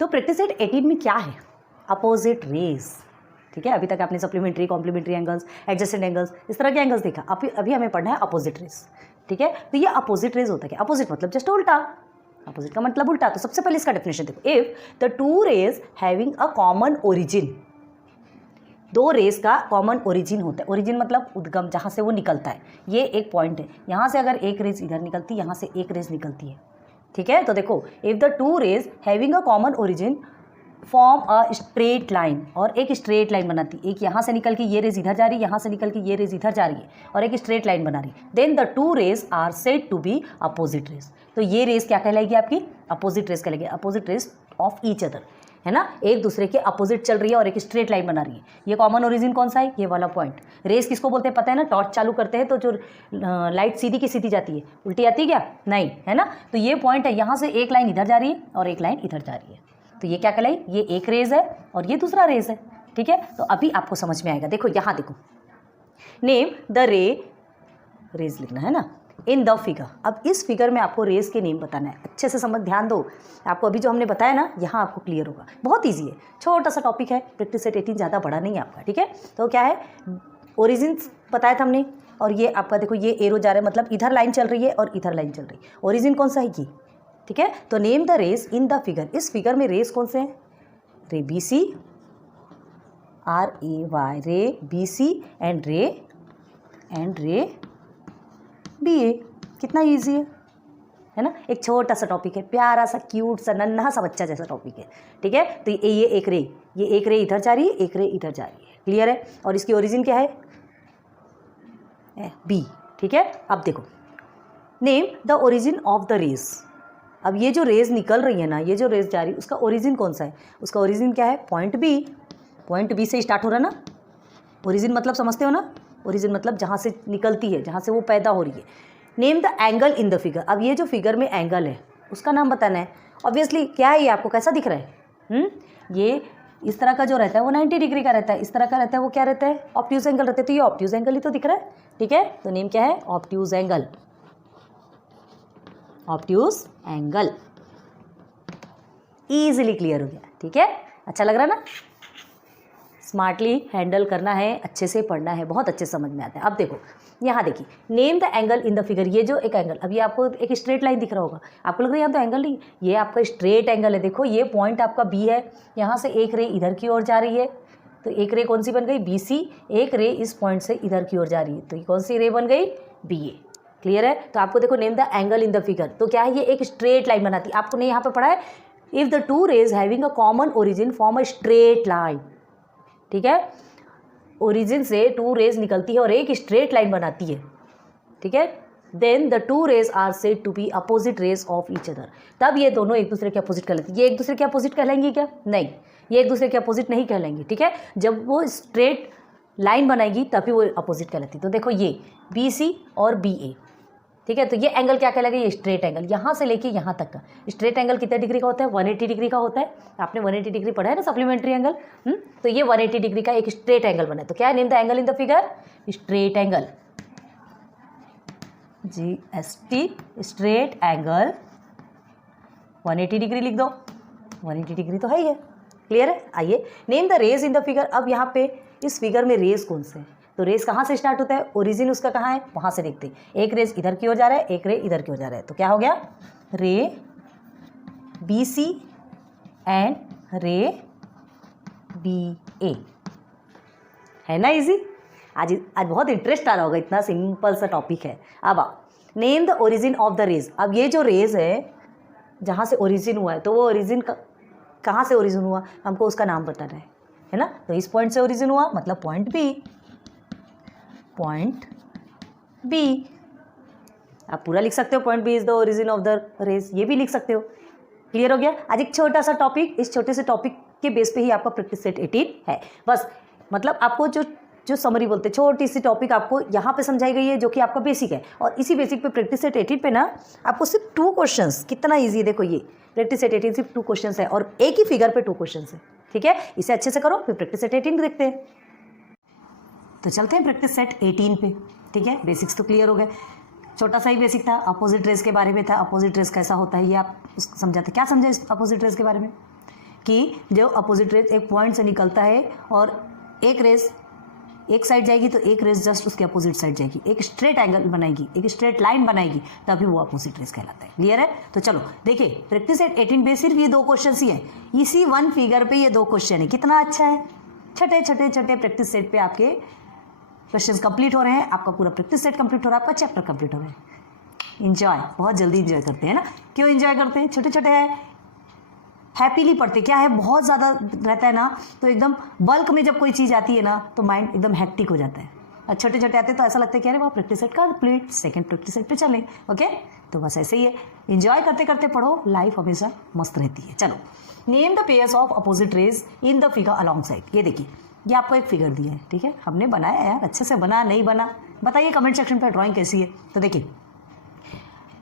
तो practice set 18 में क्या है, अपोजिट रेज। ठीक है, अभी तक आपने supplementary, complementary angles, adjacent angles, इस तरह के एंगल्स देखा। अभी हमें पढ़ना है अपोजिट रेज। ठीक है, तो ये अपोजिट रेज होता है क्या? अपोजिट मतलब जस्ट उल्टा, अपोजिट का मतलब उल्टा। तो सबसे पहले इसका डेफिनेशन देखो, if the two rays having a common origin, दो रेस का कॉमन ओरिजिन होता है। ओरिजिन मतलब उद्गम, जहाँ से वो निकलता है। ये एक पॉइंट है, यहाँ से अगर एक रेस इधर निकलती है, यहाँ से एक रेस निकलती है। ठीक है, तो देखो, if the two rays having a common origin form a straight line, और एक स्ट्रेट लाइन बनाती है, एक यहाँ से निकल के ये रेज इधर जा रही है, यहाँ से निकल के ये रेज इधर जा रही है, और एक स्ट्रेट लाइन बना रही है, then the two rays are said to be opposite rays. तो ये रेस क्या कहलाएगी आपकी? अपोजिट रेस कहलाएगी, opposite rays of each other, है ना, एक दूसरे के अपोजिट चल रही है और एक स्ट्रेट लाइन बना रही है। ये कॉमन ओरिजिन कौन सा है? ये वाला पॉइंट। रेस किसको बोलते हैं पता है ना? टॉर्च चालू करते हैं तो जो लाइट सीधी की सीधी जाती है, उल्टी आती है क्या? नहीं, है ना। तो ये पॉइंट है, यहाँ से एक लाइन इधर जा रही है और एक लाइन इधर जा रही है, तो ये क्या कहलाई? ये एक रेज है और ये दूसरा रेज है। ठीक है, तो अभी आपको समझ में आएगा। देखो यहाँ देखो, नेम द रेज लिखना है ना, इन द फिगर। अब इस फिगर में आपको रेस के नेम बताना है। अच्छे से समझ, ध्यान दो, आपको अभी जो हमने बताया ना, यहाँ आपको क्लियर होगा। बहुत इजी है, छोटा सा टॉपिक है, प्रैक्टिस सेट 18 ज़्यादा बड़ा नहीं है आपका। ठीक है, तो क्या है, ओरिजिन बताया था हमने, और ये आपका देखो, ये एरो जा रहा है, मतलब इधर लाइन चल रही है और इधर लाइन चल रही है। ओरिजिन कौन सा है? ये। ठीक है, तो name the rays in the figure. इस फिगर में रेस कौन से हैं? Ray B C, RAY, ray B C, and ray B A. कितना ईजी है ना। एक छोटा सा टॉपिक है, प्यारा सा, क्यूट सा, नन्हा सा बच्चा जैसा टॉपिक है। ठीक है, तो ये एक रे इधर जा रही है, एक रे इधर जा रही है। क्लियर है, और इसकी ओरिजिन क्या है? बी। ठीक है, अब देखो, name the origin of the rays. अब ये जो रेज निकल रही है ना, ये जो रेज जा रही है, उसका ओरिजिन कौन सा है? उसका ओरिजिन क्या है? Point B. पॉइंट बी से स्टार्ट हो रहा है ना। ओरिजिन मतलब समझते हो ना? ओरिजिन मतलब जहाँ से निकलती है, जहाँ से वो पैदा हो रही है। Name the angle in the figure. अब ये जो फिगर में एंगल है, उसका नाम बताना है। ऑब्वियसली क्या है ये, आपको कैसा दिख रहा है? ये इस तरह का जो रहता है वो 90 डिग्री का रहता है, इस तरह का रहता है वो क्या रहता है? ऑब्ट्यूज एंगल रहता है। तो ये ऑब्ट्यूज एंगल ही तो दिख रहा है। ठीक है, तो नेम क्या है? Obtuse angle. Obtuse angle, easily clear हो गया। ठीक है, अच्छा लग रहा है ना। स्मार्टली हैंडल करना है, अच्छे से पढ़ना है, बहुत अच्छे समझ में आता है। अब देखो, यहाँ देखिए, name the angle in the figure. ये जो एक एंगल, अब ये आपको एक स्ट्रेट लाइन दिख रहा होगा, आपको लग रहा है यहाँ तो एंगल नहीं, ये आपका स्ट्रेट एंगल है। देखो, ये पॉइंट आपका बी है, यहाँ से एक रे इधर की ओर जा रही है, तो एक रे कौन सी बन गई? B C. एक रे इस पॉइंट से इधर की ओर जा रही है, तो ये कौन सी रे बन गई? बी ए। क्लियर है, तो आपको देखो, name the angle in the figure, तो क्या है? ये एक स्ट्रेट लाइन बनाती है। आपको नहीं यहाँ पे पढ़ा है, if the two rays having a common origin form a straight line. ठीक है, ओरिजिन से टू रेज निकलती है और एक स्ट्रेट लाइन बनाती है। ठीक है, then the two rays are said to be opposite rays of each other. तब ये दोनों एक दूसरे के अपोजिट कहलाती है। ये एक दूसरे के अपोजिट कहलाएंगी क्या? नहीं, ये एक दूसरे के अपोजिट नहीं कहलाएंगी। ठीक है, जब वो स्ट्रेट लाइन बनाएगी तभी वो अपोजिट कहलाती है। तो देखो, ये बी सी और बी ए। ठीक है, तो ये एंगल क्या कहलाएगा? ये स्ट्रेट एंगल। यहाँ से लेके यहाँ तक का स्ट्रेट एंगल कितने डिग्री का होता है? 180 डिग्री का होता है। आपने 180 डिग्री पढ़ा है ना, सप्लीमेंट्री एंगल। तो ये 180 डिग्री का एक स्ट्रेट एंगल बना है। तो क्या है? Name the angle in the figure, straight angle, GST, straight angle. 180 degree लिख दो, 180 डिग्री तो है ही है। क्लियर है। आइए, name the rays in the figure. अब यहाँ पे इस फिगर में रेज कौन से हैं? तो रेस कहाँ से स्टार्ट होता है? ओरिजिन उसका कहाँ है? वहाँ से देखते हैं। एक रेस इधर की ओर जा रहा है, एक रे इधर की ओर जा रहा है, तो क्या हो गया? रे B C and ray B ए। है ना इजी। आज बहुत इंटरेस्ट आ रहा होगा, इतना सिंपल सा टॉपिक है। अब आओ, name the origin of the rays. अब ये जो रेज है, जहाँ से ओरिजिन हुआ है, तो वो ओरिजिन कहाँ से ओरिजिन हुआ, हमको उसका नाम बताना है ना। तो इस पॉइंट से ओरिजिन हुआ, मतलब पॉइंट बी। पॉइंट बी आप पूरा लिख सकते हो, point B is the origin of the rays, ये भी लिख सकते हो। क्लियर हो गया। आज एक छोटा सा टॉपिक, इस छोटे से टॉपिक के बेस पे ही आपका प्रैक्टिस सेट 18 है। बस मतलब आपको जो समरी बोलते हैं, छोटी सी टॉपिक आपको यहाँ पे समझाई गई है, जो कि आपका बेसिक है। और इसी बेसिक पे प्रैक्टिस सेट 18 पे ना आपको सिर्फ 2 क्वेश्चंस, कितना ईजी है देखो, ये प्रैक्टिस सेट 18 सिर्फ 2 क्वेश्चंस है और एक ही फिगर पे 2 क्वेश्चंस है। ठीक है, इसे अच्छे से करो, फिर प्रैक्टिस सेट 18 देखते हैं। तो चलते हैं प्रैक्टिस सेट 18 पे। ठीक है, बेसिक्स तो क्लियर हो गए। छोटा सा ही बेसिक था, अपोजिट रेस के बारे में था। अपोजिट रेस कैसा होता है ये आप समझाते। क्या समझे इस अपोजिट रेस के बारे में? कि जो अपोजिट रेज एक पॉइंट से निकलता है और एक रेज एक साइड जाएगी तो एक रेज जस्ट उसके अपोजिट साइड जाएगी, एक स्ट्रेट एंगल बनाएगी, एक स्ट्रेट लाइन बनाएगी, तभी वो अपोजिट रेज कहलाता है। क्लियर है? तो चलो देखिए, प्रैक्टिस सेट 18 पे सिर्फ ये 2 क्वेश्चन ही हैं, इसी 1 फिगर पे ये 2 क्वेश्चन है। कितना अच्छा है, छोटे छोटे छोटे प्रैक्टिस सेट पे आपके क्वेश्चंस कंप्लीट हो रहे हैं, आपका पूरा प्रैक्टिस सेट कंप्लीट हो रहा है, आपका चैप्टर कंप्लीट हो रहा है। इंजॉय, बहुत जल्दी इंजॉय करते हैं ना। क्यों इंजॉय करते हैं? छोटे छोटे हैं, हैप्पीली पढ़ते। क्या है, बहुत ज़्यादा रहता है ना तो एकदम बल्क में जब कोई चीज़ आती है ना तो माइंड एकदम हैक्टिक हो जाता है, और छोटे छोटे आते हैं तो ऐसा लगता है कि अरे वाह practice set complete, second practice set पे चलें। ओके, तो बस ऐसे ही है, इंजॉय करते करते पढ़ो, लाइफ हमेशा मस्त रहती है। चलो, name the pairs of opposite raise in the figure along side. ये देखिए, ये आपको एक फिगर दिया है, ठीक है, हमने बनाया यार, अच्छे से बना नहीं बना बताइए कमेंट सेक्शन पर, ड्राइंग कैसी है। तो देखिए,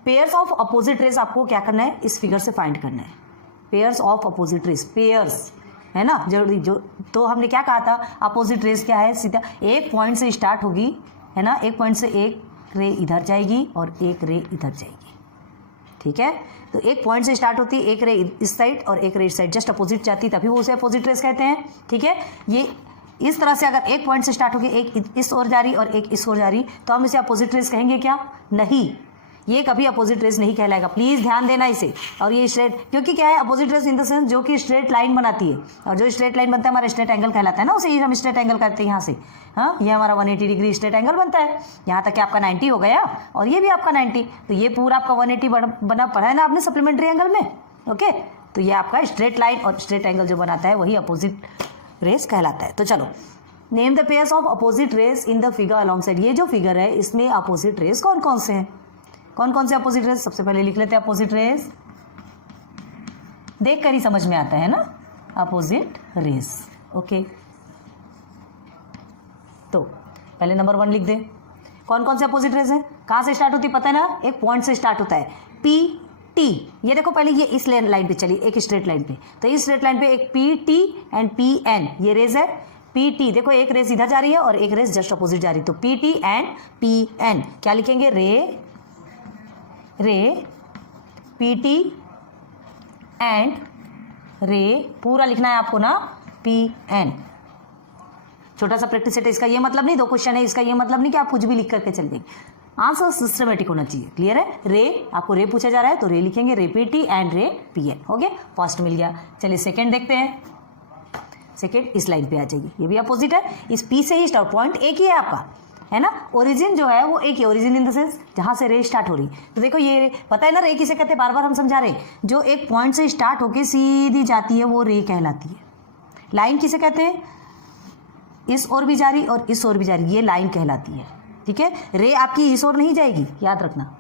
पेयर्स ऑफ अपोजिट रेज आपको क्या करना है, इस फिगर से फाइंड करना है। Pairs of opposite raise, pairs है ना, जो तो हमने क्या कहा था, अपोजिट रेज क्या है, सीधा एक पॉइंट से स्टार्ट होगी, है ना, एक पॉइंट से एक रे इधर जाएगी और एक रे इधर जाएगी, ठीक है। तो एक पॉइंट से स्टार्ट होती है, एक रे इस साइड और एक रे इस साइड, जस्ट अपोजिट जाती है, तभी वो उसे अपोजिट रेज कहते हैं, ठीक है। ये इस तरह से अगर एक पॉइंट से स्टार्ट होगी, एक इस ओर जा रही और एक इस ओर जा रही, तो हम इसे अपोजिट रेज कहेंगे क्या? नहीं, ये कभी अपोजिट रेज नहीं कहलाएगा, प्लीज ध्यान देना इसे। और ये स्ट्रेट, क्योंकि क्या है, opposite raise in the sense जो कि स्ट्रेट लाइन बनाती है, और जो स्ट्रेट लाइन बनता है हमारा स्ट्रेट एंगल कहलाता है ना, उसे हम स्ट्रेट एंगल करते हैं यहाँ से, हाँ, ये हमारा 180 डिग्री स्ट्रेट एंगल बनता है। यहाँ तक कि आपका 90 हो गया और ये भी आपका 90, तो ये पूरा आपका 180 बना पड़ा है ना आपने सप्लीमेंट्री एंगल में। ओके, तो ये आपका स्ट्रेट लाइन और स्ट्रेट एंगल जो बनाता है वही अपोजिट रेज कहलाता है। तो चलो, name the pairs of opposite raise in the figure along side. ये जो फिगर है इसमें अपोजिट रेज कौन कौन से हैं, कौन कौन से अपोजिट रेज, सबसे पहले लिख लेते हैं अपोजिट रेज, देख कर ही समझ में आता है ना, अपोजिट रेज। ओके, तो पहले नंबर 1 लिख दे, कौन कौन से अपोजिट रेज हैं, कहाँ से स्टार्ट होती है पता है ना, एक पॉइंट से स्टार्ट होता है, पी टी। ये देखो पहले ये इस लाइन पे चली, एक स्ट्रेट लाइन पे, तो इस स्ट्रेट लाइन पे एक P T and P N, ये रेज है पी टी। देखो एक रेज इधर जा रही है और एक रेज जस्ट अपोजिट जा रही है, तो P T and P N क्या लिखेंगे, रे पी टी एंड रे, पूरा लिखना है आपको ना, पी एन। छोटा सा प्रैक्टिस सेट है, इसका ये मतलब नहीं, 2 क्वेश्चन है, इसका ये मतलब नहीं कि आप कुछ भी लिख करके चल जाएंगे, आंसर सिस्टमेटिक होना चाहिए। क्लियर है? रे, आपको रे पूछा जा रहा है तो रे लिखेंगे, रे पी टी एंड रे पी एन। हो गया, फर्स्ट मिल गया। चलिए सेकेंड देखते हैं, सेकेंड इस लाइन पे आ जाएगी, ये भी अपोजिट है, इस पी से ही स्टार्ट, पॉइंट एक ही है आपका, है ना, ओरिजिन जो है वो एक ही, ओरिजिन इन द सेंस जहाँ से रे स्टार्ट हो रही। तो देखो ये पता है ना रे किसे कहते हैं, बार बार हम समझा रहे, जो एक पॉइंट से स्टार्ट होके सीधी जाती है वो रे कहलाती है। लाइन किसे कहते हैं, इस ओर भी जा रही और इस ओर भी जा रही, ये लाइन कहलाती है, ठीक है। रे आपकी इस ओर नहीं जाएगी, याद रखना,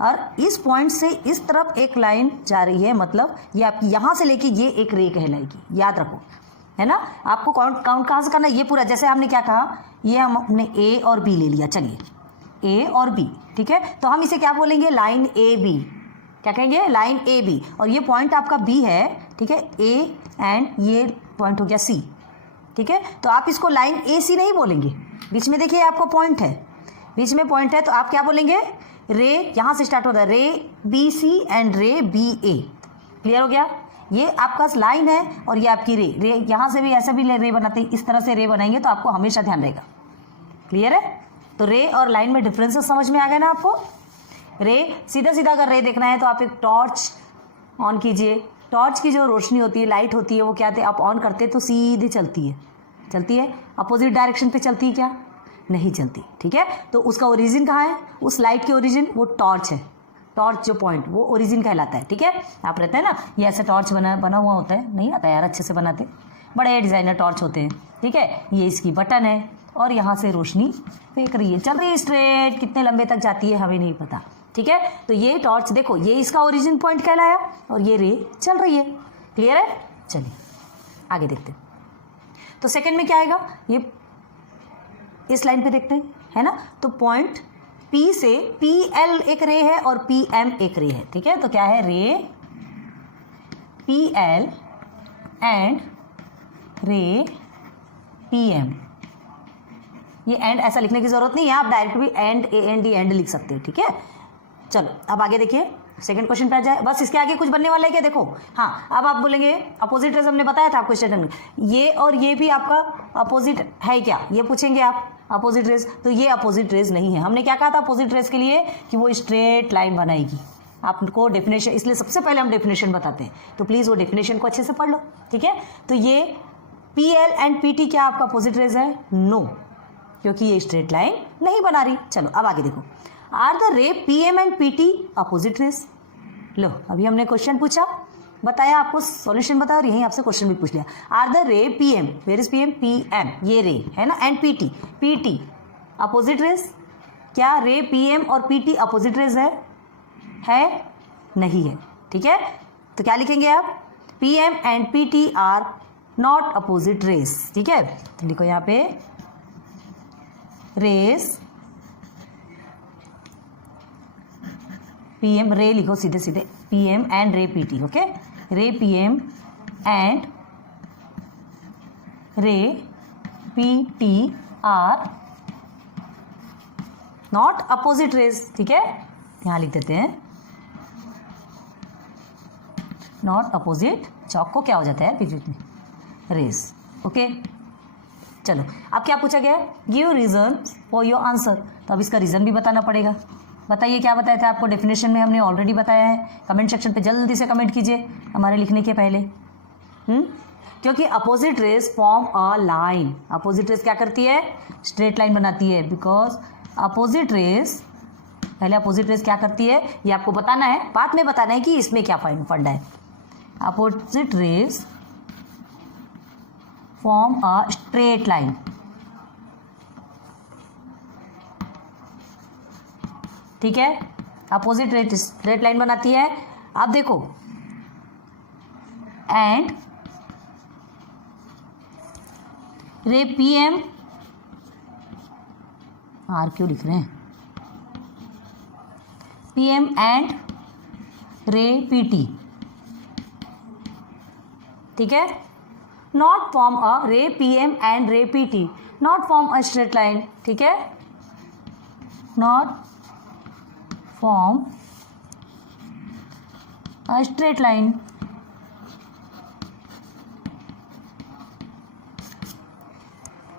और इस पॉइंट से इस तरफ एक लाइन जा रही है, मतलब ये आपकी यहाँ से लेके ये एक रे कहलाएगी, याद रखो, है ना। आपको काउंट कहाँ से करना है, ये पूरा, जैसे हमने क्या कहा, ये हमने ए और बी ले लिया, चलिए ए और बी, ठीक है, तो हम इसे क्या बोलेंगे, लाइन ए बी, क्या कहेंगे, लाइन ए बी, और ये पॉइंट आपका बी है, ठीक है, ए एंड ये पॉइंट हो गया सी, ठीक है। तो आप इसको लाइन ए सी नहीं बोलेंगे, बीच में देखिए आपका पॉइंट है, बीच में पॉइंट है, तो आप क्या बोलेंगे, रे, यहाँ से स्टार्ट होता है, रे B C and ray B A. Clear हो गया, ये आपका लाइन है और ये आपकी रे यहाँ से भी ऐसे भी रे बनाते हैं, इस तरह से रे बनाएंगे तो आपको हमेशा ध्यान रहेगा। क्लियर है? तो रे और लाइन में डिफरेंसेस समझ में आ गया ना आपको। रे सीधा सीधा अगर रे देखना है तो आप एक टॉर्च ऑन कीजिए, टॉर्च की जो रोशनी होती है, लाइट होती है, वो क्या है, आप ऑन करते तो सीधे चलती है, अपोजिट डायरेक्शन पे चलती है क्या, नहीं चलती, ठीक है। तो उसका ओरिजिन कहाँ है, उस लाइट की ओरिजिन वो टॉर्च है, टॉर्च जो पॉइंट वो ओरिजिन कहलाता है, ठीक है। आप रहता है ना, ये ऐसा टॉर्च बना हुआ होता है, नहीं आता यार, अच्छे से बनाते, बड़े डिज़ाइनर टॉर्च होते हैं, ठीक है। ये इसकी बटन है और यहाँ से रोशनी फेंक रही है, चल रही है स्ट्रेट, कितने लंबे तक जाती है हमें नहीं पता, ठीक है। तो ये टॉर्च देखो, ये इसका ओरिजिन पॉइंट कहलाया और ये रे चल रही है। क्लियर है? चलिए आगे देखते हैं। तो सेकेंड में क्या आएगा, ये इस लाइन पे देखते हैं, है ना। तो पॉइंट P से PL एक रे है और PM एक रे है, ठीक है। तो क्या है, रे PL एंड रे PM। ये एंड ऐसा लिखने की जरूरत नहीं है, आप डायरेक्ट भी एंड AND एंड लिख सकते हो, ठीक है। चलो अब आगे देखिए, सेकंड क्वेश्चन पे आ जाए। बस इसके आगे कुछ बनने वाला है क्या? देखो हाँ, अब आप बोलेंगे अपोजिट रेज हमने बताया था आपको स्टेटमेंट में, ये और ये भी आपका अपोजिट है क्या, ये पूछेंगे आप अपोजिट रेज। तो ये अपोजिट रेज नहीं है। हमने क्या कहा था अपोजिट रेज के लिए कि वो स्ट्रेट लाइन बनाएगी। आपको डेफिनेशन, इसलिए सबसे पहले हम डेफिनेशन बताते हैं, तो प्लीज़ वो डेफिनेशन को अच्छे से पढ़ लो, ठीक है। तो ये PL एंड PT क्या आपका अपोजिट रेज है? नो, क्योंकि ये स्ट्रेट लाइन नहीं बना रही। चलो अब आगे देखो, are the ray PM and PT opposite rays? लो, अभी हमने क्वेश्चन पूछा, बताया, आपको सॉल्यूशन बताया और यहीं आपसे क्वेश्चन भी पूछ लिया। Are the ray PM, where is PM? PM, ये रे है ना, एंड PT अपोजिट रेज? क्या रे PM और PT अपोजिट रेज है? नहीं है, ठीक है। तो क्या लिखेंगे आप? PM and PT are not opposite rays, ठीक है। तो लिखो यहाँ पे रेस PM, रे लिखो सीधे सीधे, PM and ray PT, okay. Ray PM and ray PT are not opposite rays, ठीक है। यहाँ लिख देते हैं नॉट अपोजिट, चौक को क्या हो जाता है बीच बीच में, रेस, ओके। चलो अब क्या पूछा गया है? Give reason for your answer. तो अब इसका रीजन भी बताना पड़ेगा। बताइए क्या बताया था आपको, डेफिनेशन में हमने ऑलरेडी बताया है। कमेंट सेक्शन पे जल्दी से कमेंट कीजिए हमारे लिखने के पहले। क्योंकि opposite rays form a line. Opposite rays क्या करती है? स्ट्रेट लाइन बनाती है। बिकॉज अपोजिट रेस, पहले अपोजिट रेस क्या करती है ये आपको बताना है, बाद में बताना है कि इसमें क्या फंडा है। Opposite rays form a straight line, ठीक है। अपोजिट रेस स्ट्रेट लाइन बनाती है। अब देखो, एंड रे PM, आर क्यों लिख रहे हैं, PM एंड रे PT, ठीक है। नॉट फॉर्म अ, रे PM and ray PT not form a straight line, ठीक है। Not form a straight line,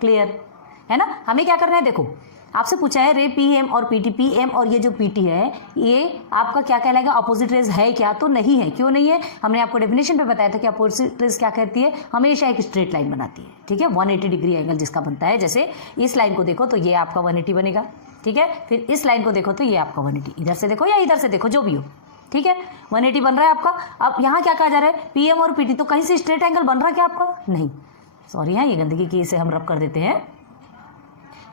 clear है ना। हमें क्या करना है, देखो आपसे पूछा है रे PM और PT, PM और ये जो PT है ये आपका क्या कहलाएगा, अपोजिट रेज है क्या? तो नहीं है। क्यों नहीं है? हमने आपको डेफिनेशन पे बताया था कि अपोजिट रेज क्या कहती है, हमेशा एक स्ट्रेट लाइन बनाती है, ठीक है। 180 डिग्री एंगल जिसका बनता है, जैसे इस लाइन को देखो तो ये आपका 180 बनेगा, ठीक है। फिर इस लाइन को देखो तो ये आपका 180, इधर से देखो या इधर से देखो, जो भी हो, ठीक है। 180 बन रहा है आपका। अब यहाँ क्या कहा जा रहा है, PM और PT, तो कहीं से स्ट्रेट एंगल बन रहा है क्या आपका? नहीं, सॉरी, हाँ ये गंदगी की से हम रब कर देते हैं,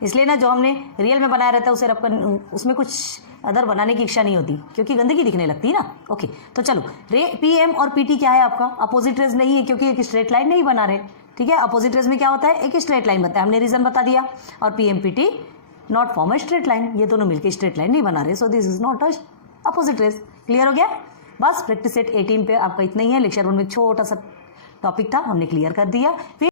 इसलिए ना जो हमने रियल में बनाया रहता है उसे रब कर, उसमें कुछ अदर बनाने की इच्छा नहीं होती क्योंकि गंदगी दिखने लगती है ना। ओके, तो चलो रे PM और PT क्या है आपका, अपोजिट रेज नहीं है क्योंकि एक स्ट्रेट लाइन नहीं बना रहे, ठीक है। अपोजिट रेज में क्या होता है, एक स्ट्रेट लाइन बनता है, हमने रीजन बता दिया। और PM PT not form a straight line, ये दोनों मिलकर स्ट्रेट लाइन नहीं बना रहे, so this is not a opposite raise. Clear हो गया? बस प्रैक्टिस सेट 18 पे आपका इतना ही है। लेक्चर 1 में छोटा सा टॉपिक था, हमने क्लियर कर दिया। फिर